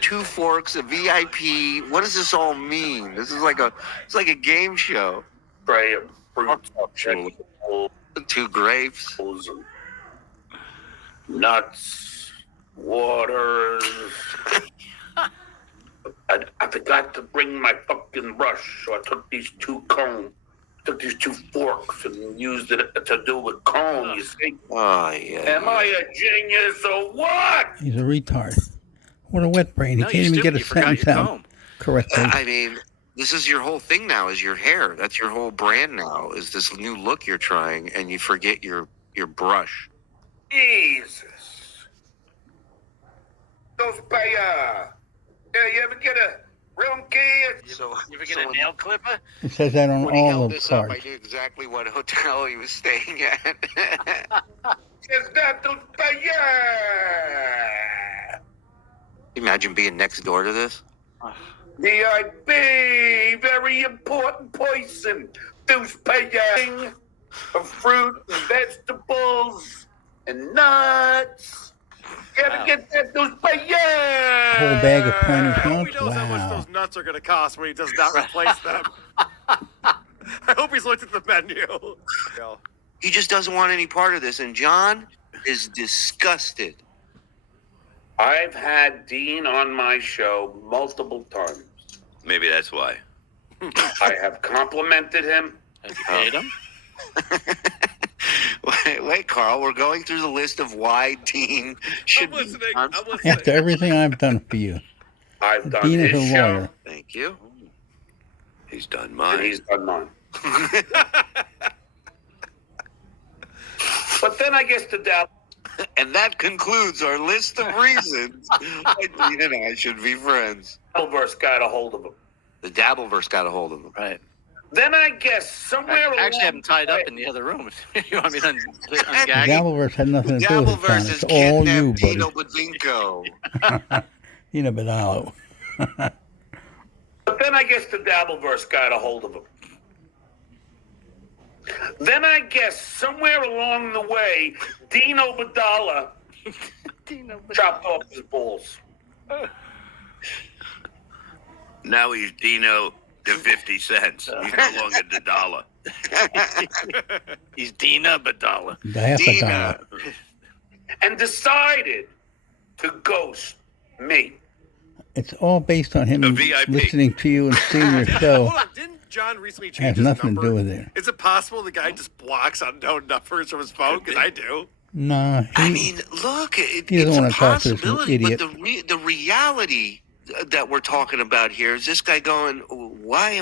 Two forks, a VIP. What does this all mean? It's like a game show. Tray of fruit, vegetables, Two grapes. nuts, waters. I forgot to bring my fucking brush, so I took these two forks and used it to do a cone, you see? Oh, yeah. Am I a genius or what? He's a retard. What a wet brain. He No, can't you even get a forgot sentence your out comb. correctly. I mean, this is your whole thing now, is your hair. That's your whole brand now, is this new look you're trying, and you forget your brush. Jesus. Those yeah, you ever get a room key? So, You ever get a nail clipper? It says that on when he all held the this up, I cards. knew exactly what hotel he was staying at. It's not those Imagine being next door to this. VIP, very important person. Those paying of fruit and vegetables and nuts. You ever get that? Those A whole bag of Planters I hope nuts? he knows how much Wow. those nuts are going to cost when he does not replace them. I hope he's looked at the menu. Yeah. He just doesn't want any part of this, and John is disgusted. I've had Dean on my show multiple times. Maybe that's why. I have complimented him. Have you paid him? Wait, Carl, we're going through the list of why Dean should I'm listening. be on. I'm listening. After everything I've done for you. I've done Dean is his a show, lawyer. Thank you. He's done and mine. he's done mine. But then I guess the doubt. And that concludes our list of reasons why Dean and I should be friends. Dabbleverse got a hold of him. The Dabbleverse got a hold of him. Right. Then I guess somewhere I actually have him along tied the up way- in the other room. You want me to The ungag him? Dabbleverse had nothing to do with it, John. Dabbleverse It's is all you, kidnapped Dino buddy. Badinko. Dino Badalo. But then I guess the Dabbleverse got a hold of him. Then I guess somewhere along the way, Dino Badala chopped off his balls. Now he's Dino to 50 cents. He's no longer the dollar. He's Dina Badala. The half a Dina. dollar. And decided to ghost me. It's all based on him A VIP. listening to you and seeing your show. Hold on. Didn't John recently It change has his nothing number? to do with it. Is it possible the guy just blocks unknown numbers from his phone? Because I do. No, I mean, look, He it's doesn't a wanna talk to this possibility, idiot. but the reality that we're talking about here is this guy going, why?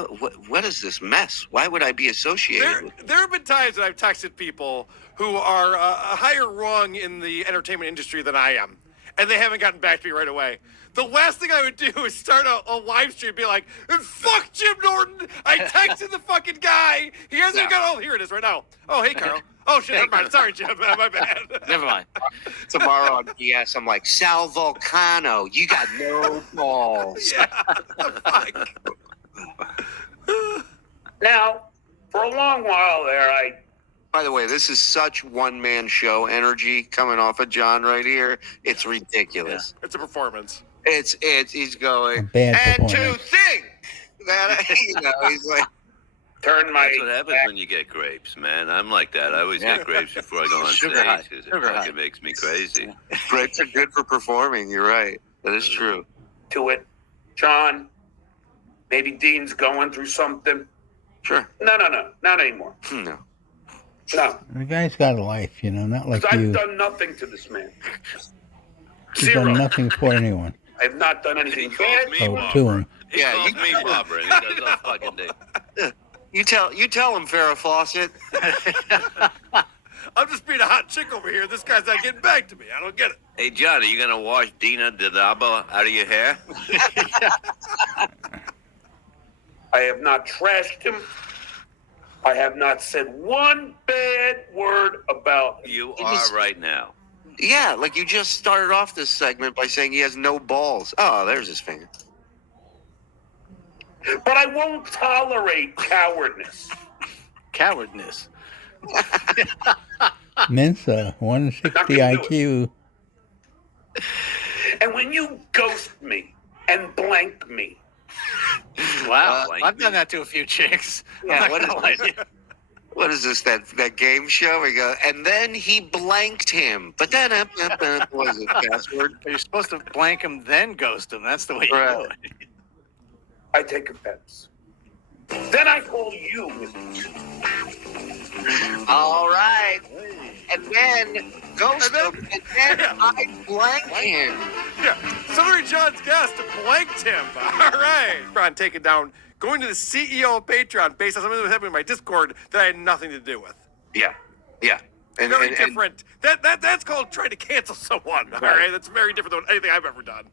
What is this mess? Why would I be associated with? There have been times that I've texted people who are a higher rung in the entertainment industry than I am, and they haven't gotten back to me right away. The last thing I would do is start a live stream and be like, fuck Jim Norton! I texted the fucking guy! He hasn't got, oh, here it is right now. Oh, hey, Carl. Oh, shit, never mind. Sorry, Jim. My bad. Never mind. Tomorrow on BS, I'm like, Sal Volcano, you got no balls. Yeah, fuck. Now, for a long while there, By the way, this is such one-man show energy coming off of John right here. It's ridiculous. It's a performance. He's A going, bad and to performance. think that, he's like, turned my That's what happens back. when you get grapes, man. I'm like that. I always get grapes before I go on Sugar high. stage because it Sugar high. fucking makes me crazy. grapes are good for performing. You're right. That is true. to it. John, maybe Dean's going through something. Sure. No, not anymore. No. No, The guy's got a life, you know, not like 'cause I've you. done nothing to this man. He's Zero. done nothing for anyone. I have not done And he anything calls bad. me Oh, Barbara. to him. He Yeah, calls you- me Barbara, and he does all fucking day. You tell him, Farrah Fawcett. I'm just being a hot chick over here. This guy's not getting back to me. I don't get it. Hey, John, are you going to wash Dina Dadaba out of your hair? I have not trashed him. I have not said one bad word about him. You It are was- right now. Yeah, like you just started off this segment by saying he has no balls. Oh, there's his finger. But I won't tolerate cowardness. Cowardness. Mensa, 160 Not gonna do IQ. And when you ghost me and blank me, Wow. Like- I've done that to a few chicks. Yeah, I'm what not is gonna lie that? to you. What is this? That game show? We go, and then he blanked him. But then what is it? Password? You're supposed to blank them, then ghost them. That's the way you do Right. it. I take offense. Then I call you. All right. And then ghost him. And then I blanked him. Yeah, Stuttering John's guest blanked him. All right. Ron, take it down. Going to the CEO of Patreon based on something that was happening in my Discord that I had nothing to do with. Yeah. Yeah. And, Very and- different. That's called trying to cancel someone. All right, that's very different than anything I've ever done.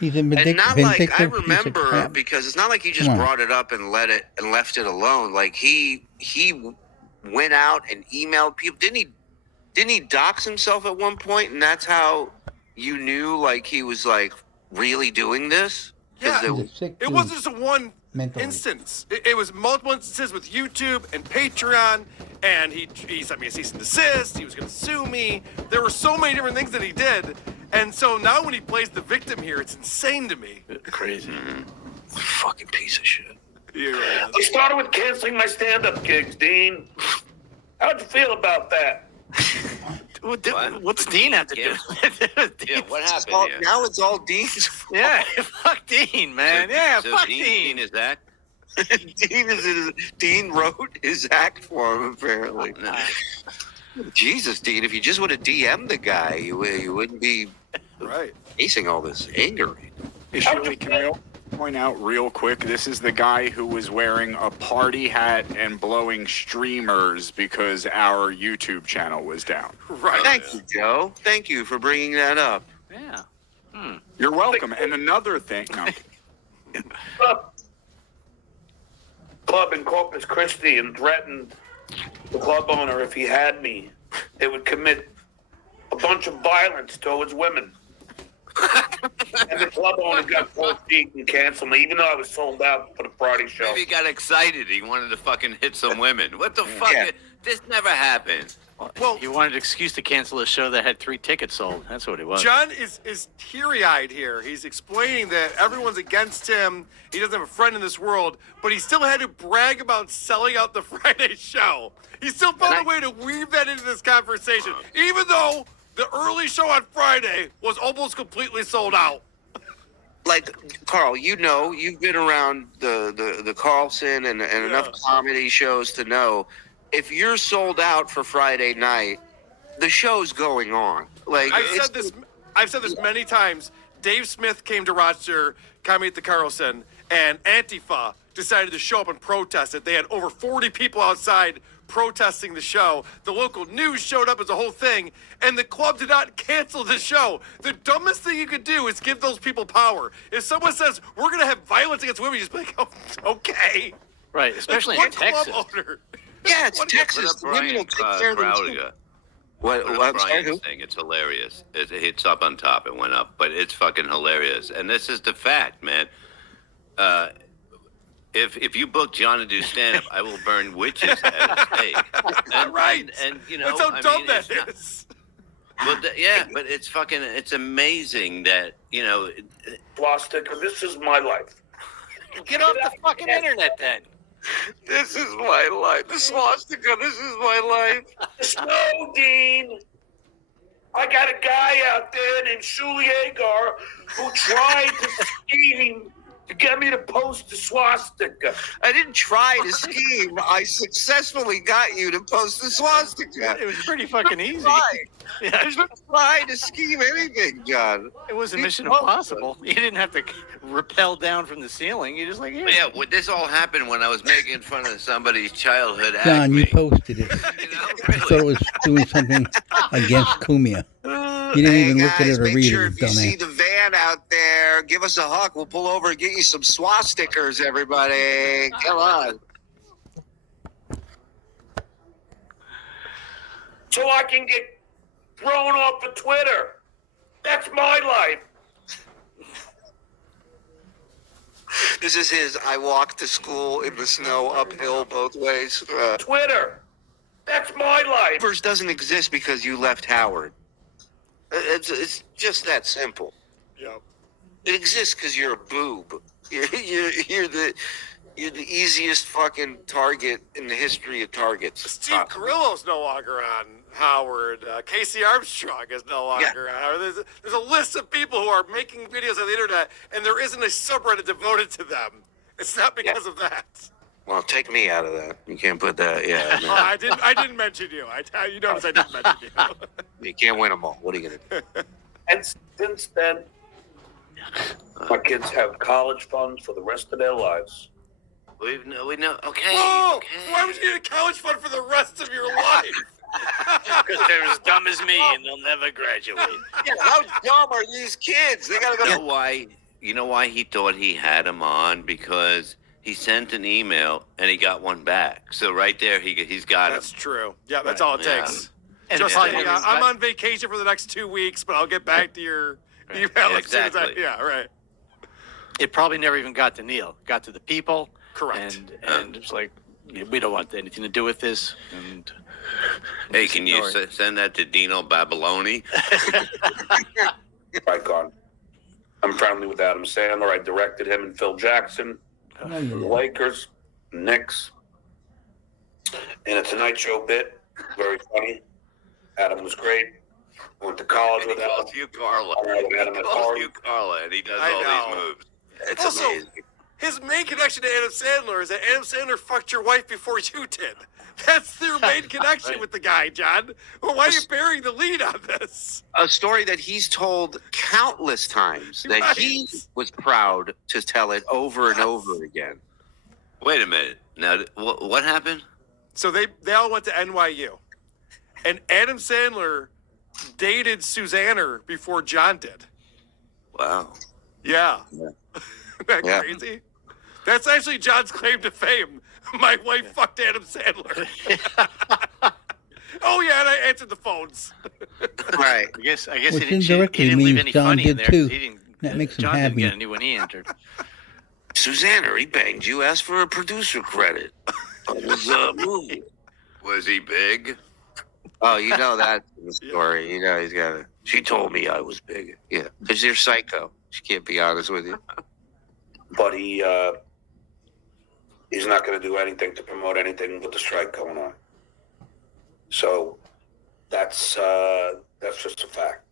He's a And not like vindictive I piece of remember crap. because it's not like he just Come on. brought it up and left it alone. Like he went out and emailed people. Didn't he dox himself at one point, and that's how you knew like he was like really doing this? 'Cause Yeah. there He's a was- sick It dude. wasn't just a one Mentally. instance. It was multiple instances with YouTube and Patreon, and he sent me a cease and desist. He was going to sue me. There were so many different things that he did, and so now when he plays the victim here, it's insane to me. Crazy. fucking piece of shit. Yeah. I started with canceling my stand-up gigs, Dean. How'd you feel about that? What's Dean have to do with it? Yeah, what happened Well, here? now it's all Dean's. Yeah, fuck Dean, man. Yeah, so fuck Dean. Dean. Is that? Dean wrote his act for him apparently. Jesus, Dean, if you just would have DM'd the guy, you wouldn't be Right. facing all this anger. Hey, Shirley, can I point out real quick? This is the guy who was wearing a party hat and blowing streamers because our YouTube channel was down. Right. Thank you, Joe. Thank you for bringing that up. Yeah. You're welcome. And another thing, no, Club in Corpus Christi and threatened the club owner if he had me, they would commit a bunch of violence towards women. And the club owner got full feet and canceled me, even though I was sold out for the Friday show. Maybe he got excited. He wanted to fucking hit some women. What the fuck? Yeah. This never happened. Well, He wanted an excuse to cancel a show that had 3 tickets sold. That's what it was. John is teary-eyed here. He's explaining that everyone's against him. He doesn't have a friend in this world, but he still had to brag about selling out the Friday show. He still found a way to weave that into this conversation, even though the early show on Friday was almost completely sold out. Like Carl, you know, you've been around the Carlson and enough comedy shows to know if you're sold out for Friday night, the show's going on. Like I've said this many times. Dave Smith came to Rochester Comedy at the Carlson, and Antifa decided to show up and protest it. They had over 40 people outside protesting the show. The local news showed up as a whole thing, and the club did not cancel the show. The dumbest thing you could do is give those people power. If someone says, we're going to have violence against women, you just be like, oh, okay. Right, especially in What Texas. club owner? Yeah, it's What- Texas. Put The up women will Brian's take care of crowd themselves. again. What? Put what up I'm sorry, who? Brian's thing. It's hilarious. It's up on top. It went up, but it's fucking hilarious. And this is the fact, man. If you book John to do stand up, I will burn witches at a stake. And, Right. And you know, That's how I dumb mean, that it's not- is. Well, yeah, but it's fucking. It's amazing that you know. Swastika, this is my life. Get off the fucking internet then. This is my life. The swastika. This is my life. Snow, Dean. I got a guy out there named Shuli Agar who tried to scheme to get me to post the swastika. I didn't try to scheme. I successfully got you to post the swastika. It was pretty fucking easy. Right. I Yeah, didn't try to scheme anything, John. it was a You mission told impossible. You didn't have to rappel down from the ceiling. You just like, here. Yeah, well, this all happened when I was making fun of somebody's childhood John, you acme. posted it. You know, I thought it was doing something against Kumia. You didn't even look at it or make read sure it, if you dumbass. see the van out there, give us a hug. We'll pull over and get you some swastikas, everybody. Come on. So I can get thrown off of Twitter. That's my life. This is his I walk to school in the snow uphill both ways. Twitter. That's my life. Universe doesn't exist because you left Howard. It's just that simple. Yep. It exists because you're a boob. You're the easiest fucking target in the history of targets. Steve Carrillo's no longer on Howard. Casey Armstrong is no longer on Howard. There's a list of people who are making videos on the internet, and there isn't a subreddit devoted to them. It's not because of that. Well, take me out of that. You can't put that. Yeah, Oh, I didn't mention you. You notice I didn't mention you. you can't win them all. What are you gonna do? And since then, my kids have college funds for the rest of their lives. We know. Okay. Whoa! Okay. Why would you need a college fund for the rest of your life? Because they're as dumb as me and they'll never graduate. Yeah, how dumb are these kids? They gotta go. You know why? You know why he thought he had him on? Because he sent an email and he got one back. So right there, he's got That's him. true. Yeah, that's all it Yeah. takes. And Just probably like, never I'm got- on vacation for the next 2 weeks, but I'll get back to your email Yeah, as soon as exactly. yeah, right. It probably never even got to Neil. Got to the people. Correct. And it's like, we don't want anything to do with this. And Hey, can you Ignore send that to Dino Babyloni? Icon. I'm friendly with Adam Sandler. I directed him and Phil Jackson, Oh, the yeah. Lakers, Knicks. In a Tonight Show bit, very funny. Adam was great. Went to college And he with Adam. calls you Carla. All right, He Adam and calls Carla. you Carla, and he does I all know. these moves. It's Also, amazing. his main connection to Adam Sandler is that Adam Sandler fucked your wife before you did. That's their main connection Right. with the guy, John. Well, why are you burying the lead on this? A story that he's told countless times that Right. he was proud to tell it over and over again. Wait a minute. Now, what happened? So they all went to NYU, and Adam Sandler dated Susanna before John did. Wow. Yeah. Yeah. Isn't that Yeah. crazy? That's actually John's claim to fame. My wife fucked Adam Sandler. Oh yeah, and I answered the phones. Right. I guess Which he didn't indirectly leave means any John funny in did there. too. He didn't, That makes him John didn't happy. get any when he entered. Susanna, he banged you, asked for a producer credit. It was a movie. Was he big? Oh, you know that in the story. You know he's got a. She told me I was big. Yeah, because you're psycho. She can't be honest with you. But he's not going to do anything to promote anything with the strike going on. So that's just a fact.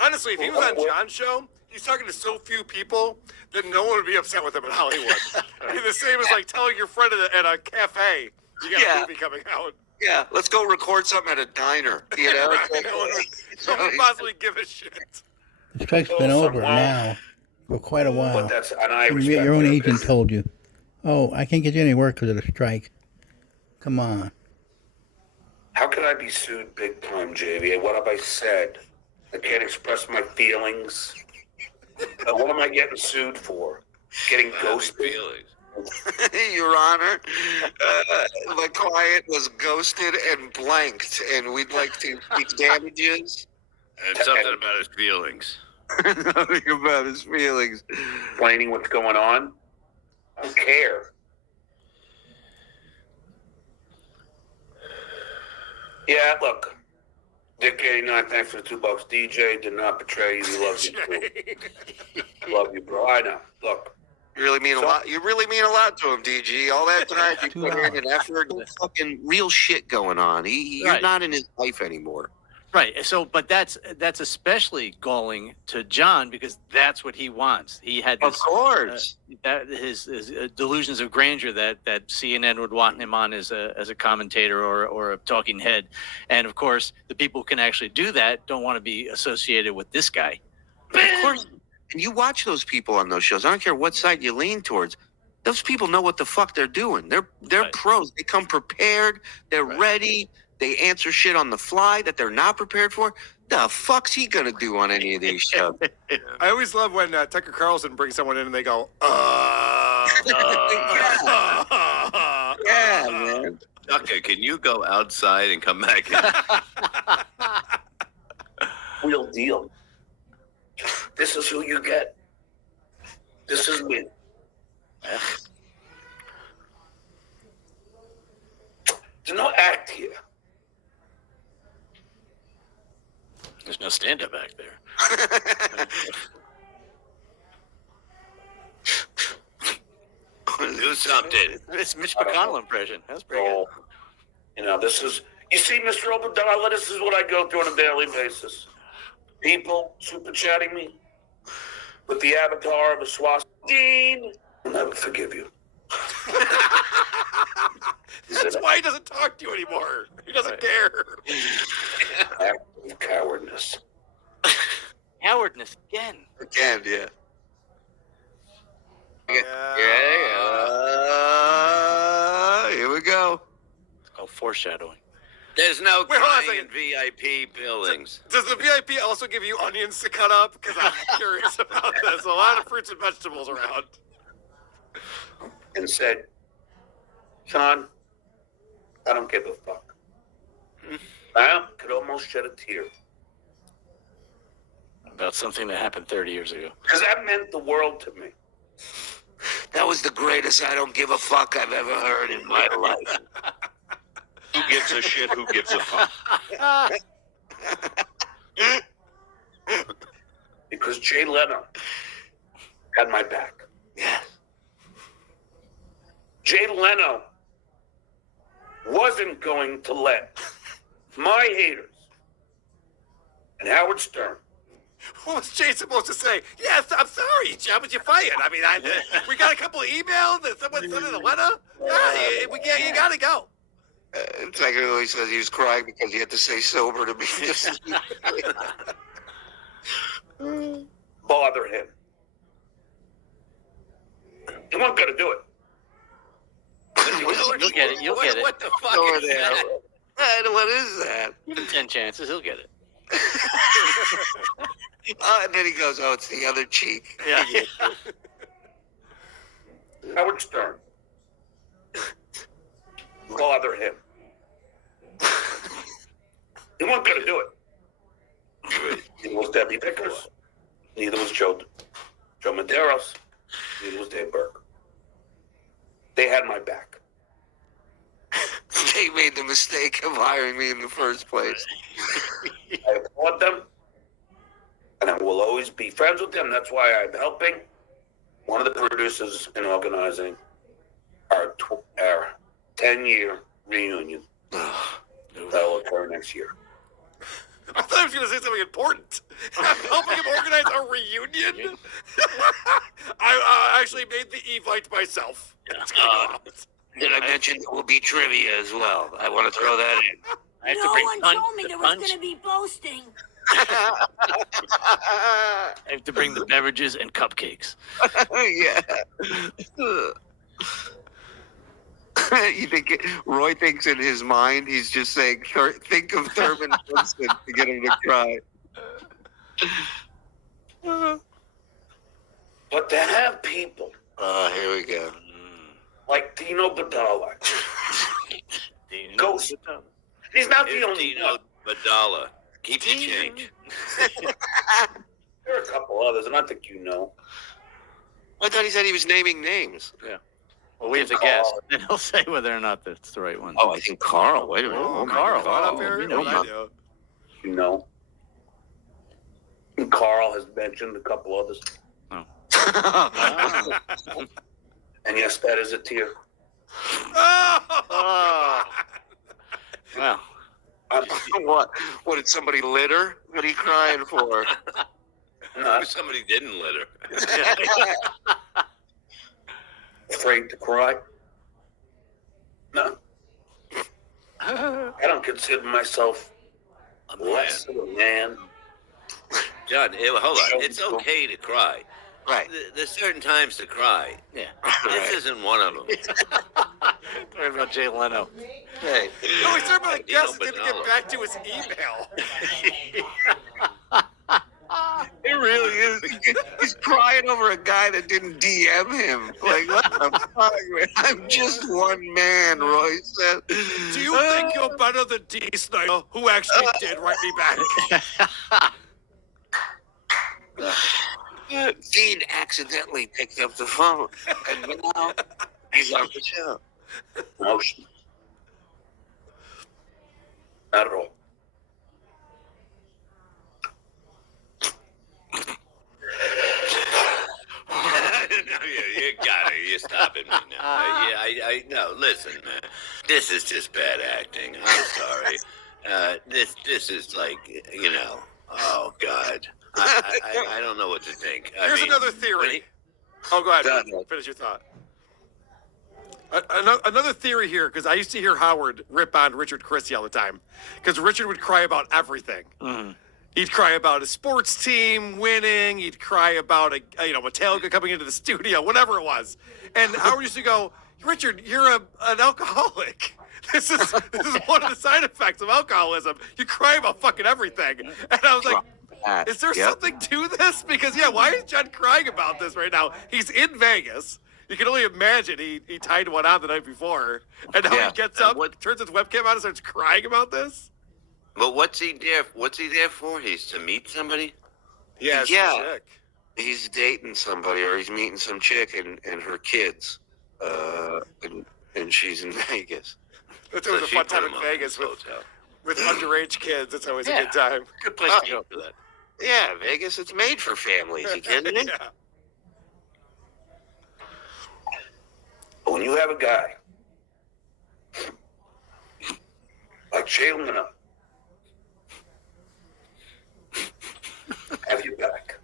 Honestly, if he was on John's show, he's talking to so few people that no one would be upset with him in Hollywood. It'd be the same as like telling your friend at a cafe you got Yeah. a movie coming out. Yeah, let's go record something at a diner. You know, Right. No one would possibly give a shit. The strike's been over now for quite a But while. that's and I And respect your own that. agent told you, "Oh, I can't get you any work because of the strike." Come on. How can I be sued big time, JV? What have I said? I can't express my feelings. What am I getting sued for? Getting ghosted? Feelings. Your Honor, my client was ghosted and blanked, and we'd like to seek damages. And something about his feelings. Nothing about his feelings. Explaining what's going on? I don't care. Yeah, look. Dick89, thanks for the $2. DJ did not betray you. He loves you too. Love you, bro. I know. Look. You really mean a lot. You really mean a lot to him, DG. All that time you put in an effort, fucking real shit going on. You're Right. not in his life anymore. Right. So, but that's especially galling to John because that's what he wants. He had this, Of course. that his delusions of grandeur that CNN would want him on as a commentator or a talking head, and of course the people who can actually do that don't want to be associated with this guy. Of course. And you watch those people on those shows. I don't care what side you lean towards. Those people know what the fuck they're doing. They're Right. pros. They come prepared. They're ready. They answer shit on the fly that they're not prepared for. The fuck's he gonna do on any of these shows? I always love when Tucker Carlson brings someone in and they go, Yeah, man. Tucker, can you go outside and come back in? Real deal. This is who you get. This is me. There's no act here. There's no stand-up back there. do something. It's Mitch McConnell impression. That's pretty good. So, you know, this is, you see, Mr. Obadiah, this is what I go through on a daily basis. People super chatting me with the avatar of a swastika. Dean, I'll never forgive you. That's why he doesn't talk to you anymore. He doesn't care. Act of cowardness. Cowardness again. Again, yeah. Here we go. It's called foreshadowing. There's no Wait, hold on a crying in second. VIP buildings. Does the VIP also give you onions to cut up? Because I'm curious about that. There's a lot of fruits and vegetables around. And said, Sean, I don't give a fuck. I could almost shed a tear. About something that happened 30 years ago. Because that meant the world to me. That was the greatest I don't give a fuck I've ever heard in my life. Who gives a shit? Who gives a fuck? Because Jay Leno had my back. Yes. Jay Leno wasn't going to let my haters and Howard Stern. What was Jay supposed to say? Yes, I'm sorry, John, but you're fired. I mean, we got a couple of emails that someone sent in a letter. You gotta go. It's like he always says he was crying because he had to say sober to be. Bother him. He wasn't going to do it. You'll get it. You'll get it. What the fuck Over is there. that? What is that? Give him 10 chances. He'll get it. And then he goes, "Oh, it's the other cheek." Yeah. Howard Stern. Bother him. He wasn't going to do it. Neither was Debbie Vickers. Neither was Joe Medeiros. Neither was Dave Burke. They had my back. They made the mistake of hiring me in the first place. I applaud them, and I will always be friends with them. That's why I'm helping one of the producers in organizing our 10-year reunion that will occur next year. I thought I was going to say something important. I'm helping him organize a reunion. I actually made the Evite myself. It's gonna go out. Did I mention there will be trivia as well? I want to throw that in. I have to No bring one punch, told me the there was punch. going to be boasting. I have to bring the beverages and cupcakes. Yeah. You think Roy thinks in his mind he's just saying, "Think of Thurman Winston" to get him to cry. But to have people Here we go. like Dino Badala, Ghost. He's not the Here's only Dino one. Badala. Keep your change. There are a couple others, and I think you know. I thought he said he was naming names. Well, we have to guess. Then he'll say whether or not that's the right one. Oh, I think Carl. Wait a minute. Oh, Carl. Caught up here? You know, What I do? You know. And Carl has mentioned a couple others. Ah. And yes, that is a tear. Oh! Well, What did somebody litter? What are you crying for? Not Somebody didn't let her. afraid to cry. No. I don't consider myself less of a man. John, hold on. It's okay to cry. Right. There's certain times to cry. yeah. This isn't one of them. Sorry about Jay Leno. Hey. No, he's talking about a Dino guest that didn't get Badala. back to his email. It really is. He's crying over a guy that didn't DM him. Like, what the fuck, man? I'm just one man, Roy said. Do you think you're better than D. Snyder, who actually did write me back? Dean accidentally picked up the phone, and now he's on the show. Emotion. Not at all. You're You're stopping me now. I no. Listen, man. This is just bad acting. I'm sorry. This is like, oh God. I don't know what to think. Here's another theory. Oh, go ahead. Go ahead. Finish your thought. Another theory here, because I used to hear Howard rip on Richard Christie all the time, because Richard would cry about everything. Mm-hmm. He'd cry about a sports team winning. He'd cry about Metallica coming into the studio, whatever it was. And Howard used to go, Richard, you're an alcoholic. This is one of the side effects of alcoholism. You cry about fucking everything. And I was like, is there something to this? Because why is John crying about this right now? He's in Vegas. You can only imagine he tied one on the night before, and now he gets up, turns his webcam on, and starts crying about this. But what's he there? What's he there for? He's to meet somebody. Yeah. Chick. He's dating somebody, or he's meeting some chick and her kids, and she's in Vegas. It's always a fun time in Vegas with underage kids. It's always a good time. Good place to go for that. Yeah, Vegas. It's made for families. You kidding me? Yeah. When you have a guy like Jay Leno have your back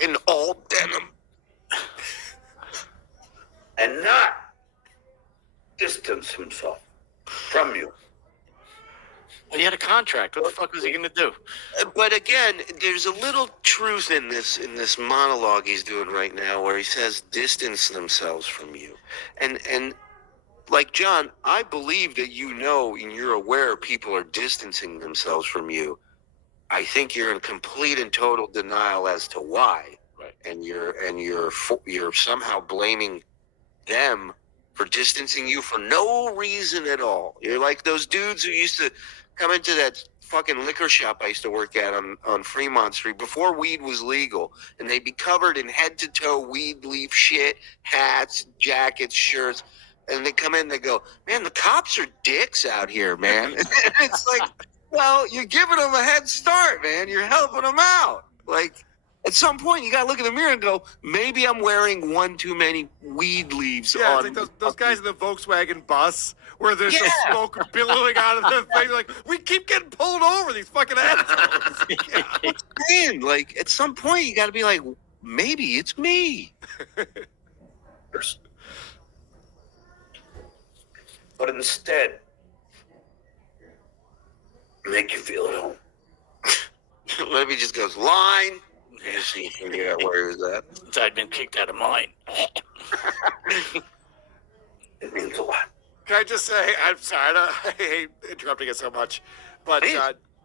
In all denim. and not distance himself from you. Well, he had a contract. What the fuck was he going to do? But again, there's a little truth in this monologue he's doing right now, where he says distance themselves from you, and like John, I believe that and you're aware people are distancing themselves from you. I think you're in complete and total denial as to why, Right. and you're somehow blaming them for distancing you for no reason at all. You're like those dudes who used to come into that fucking liquor shop I used to work at on Fremont Street before weed was legal, and they'd be covered in head to toe weed leaf shit, hats, jackets, shirts, and they come in and they go, man, the cops are dicks out here, man. And it's like, well, you're giving them a head start, man. You're helping them out. Like, at some point, you got to look in the mirror and go, maybe I'm wearing one too many weed leaves Yeah, on. it's like those guys in the Volkswagen bus where there's the smoke billowing out of the thing. Like, we keep getting pulled over, these fucking assholes. Man, like, at some point, you got to be like, maybe it's me. But instead, make you feel at home. Maybe just goes, line. And see if you can figure out where is that. Since I'd been kicked out of mine. It means a lot. Can I just say, I'm sorry, I hate interrupting it so much, but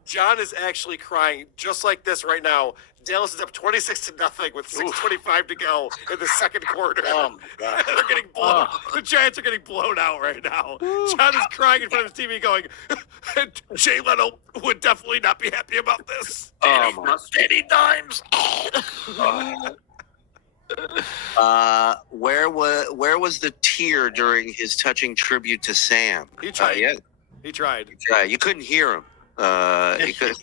John is actually crying just like this right now. Dallas is up 26-0 with 6:25 to go in the second quarter. Oh, my God. They're getting blown. The Giants are getting blown out right now. John is crying in front of his TV going, Jay Leno would definitely not be happy about this. Steady dimes. Where was the tear during his touching tribute to Sam? He tried. Yeah. He tried. You couldn't hear him. You could.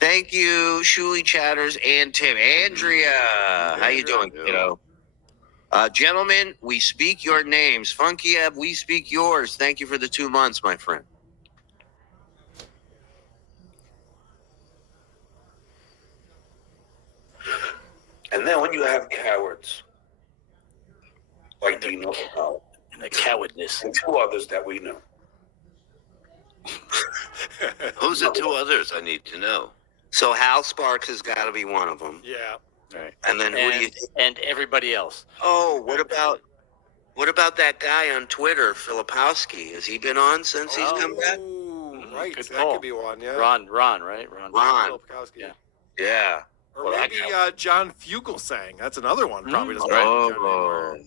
Thank you, Shuli Chatters and Tim. Andrea, how you doing, kiddo? Gentlemen, we speak your names. Funky Eb, we speak yours. Thank you for the 2 months, my friend. And then when you have cowards like Dino Powell And the cowardness. and two others that we know, Who's the two others? I need to know. So Hal Sparks has got to be one of them. Yeah. Right. And then who do you think? And everybody else. Oh, what about that guy on Twitter, Filipowski? Has he been on since he's come back? Ooh, right. Good That call. could be one, yeah. Ron, right? Ron. Filipowski. Yeah. Yeah. Or Well, maybe John Fugelsang. That's another one. Probably doesn't write it down Oh. anymore.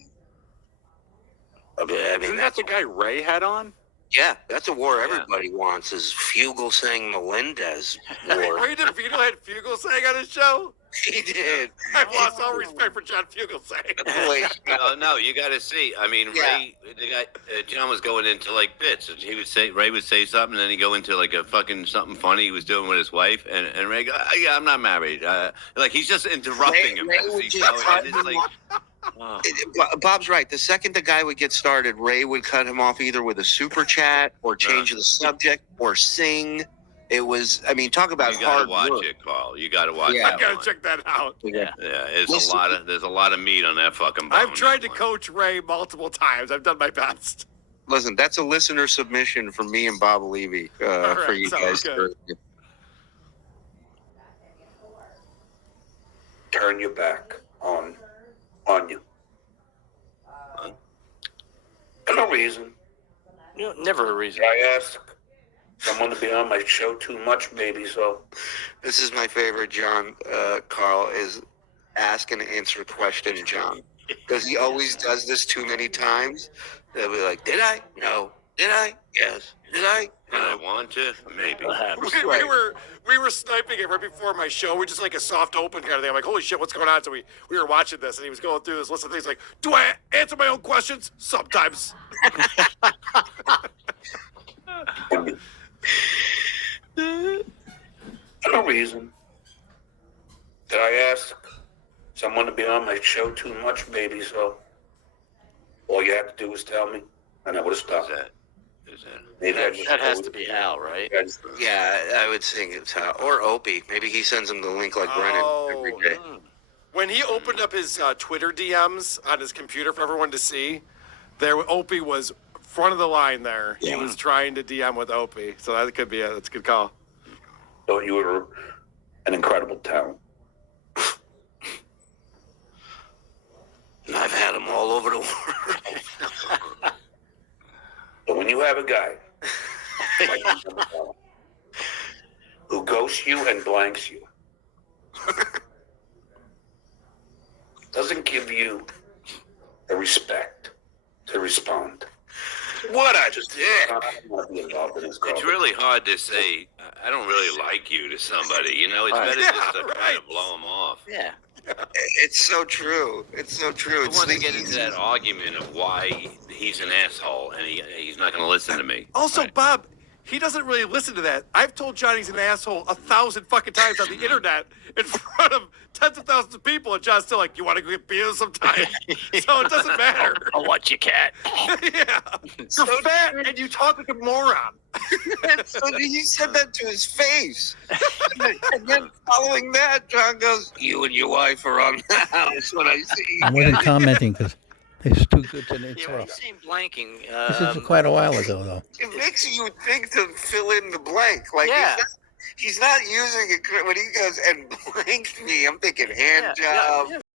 I mean, Isn't that the guy Ray had on? yeah, that's a war everybody wants, is Fugelsang Melendez war. Ray DeVito had Fugelsang on his show? He did. I've lost all respect for John Fugelsang. Wait, No, you got to see. I mean, Yeah. Ray, the guy, John was going into like bits. Ray would say something, and then he'd go into like a fucking something funny he was doing with his wife, and Ray go, "Yeah, I'm not married." Like he's just interrupting him Ray as would he's just going, cut and it's him like, Bob's right. The second the guy would get started, Ray would cut him off either with a super chat or change the subject or sing. It was, I mean, talk about you got hard to watch work. it, Carl. You got to watch Yeah. it. I gotta check that out. Yeah. Yeah, there's Listen- a lot of meat on that fucking bone. I've tried to that one. coach Ray multiple times. I've done my best. Listen, that's a listener submission from me and Bob Levy All right, for you sounds guys. good. Turn your back on you. For no reason. Never a reason. I ask someone to be on my show too much, maybe so. This is my favorite, John. Carl is ask and answer question, John, because he always does this too many times. They'll be like, "Did I? No. Did I? Yes. Did I? Did I No." want to? Maybe. We were sniping it right before my show. We just like a soft open kind of thing. I'm like, holy shit, what's going on? So we were watching this, and he was going through this list of things like, do I answer my own questions? Sometimes. For no reason. Did I ask someone to be on my show too much, maybe so? All you had to do was tell me, and I would have Is stopped. that? Maybe I just That has to be Hal, right? Yeah, I would think it's how. Or Opie. Maybe he sends him the link like Brennan every day. When he opened up his Twitter DMs on his computer for everyone to see, Opie was front of the line there. He was trying to DM with Opie. So that could be that's a good call. Thought you were an incredible talent. And I've had him all over the world. But when you have a guy like who ghosts you and blanks you, doesn't give you the respect to respond. What a dick. I don't want to be involved in this It's garbage. really hard to say, I don't really like you to somebody. You know, it's better just to kind of blow them off. Yeah. It's so true. It's so true. I It's want to the get into that argument of why he's an asshole and he's not going to listen to me. Also, Bob, he doesn't really listen to that. I've told John he's an asshole 1,000 fucking times on the internet in front of tens of thousands of people, and John's still like, "You want to get beer sometime?" So it doesn't matter. I'll watch your cat. Yeah, you're fat and you talk like a moron. So he said that to his face. And then following that, John goes, "You and your wife are on the house when I see I you." wasn't commenting because it's too good to Yeah, when say. you say blanking, This is quite a while ago, though. It makes you think to fill in the blank. Like Yeah. he's not using it when he goes and blanks me. I'm thinking hand yeah, job. yeah.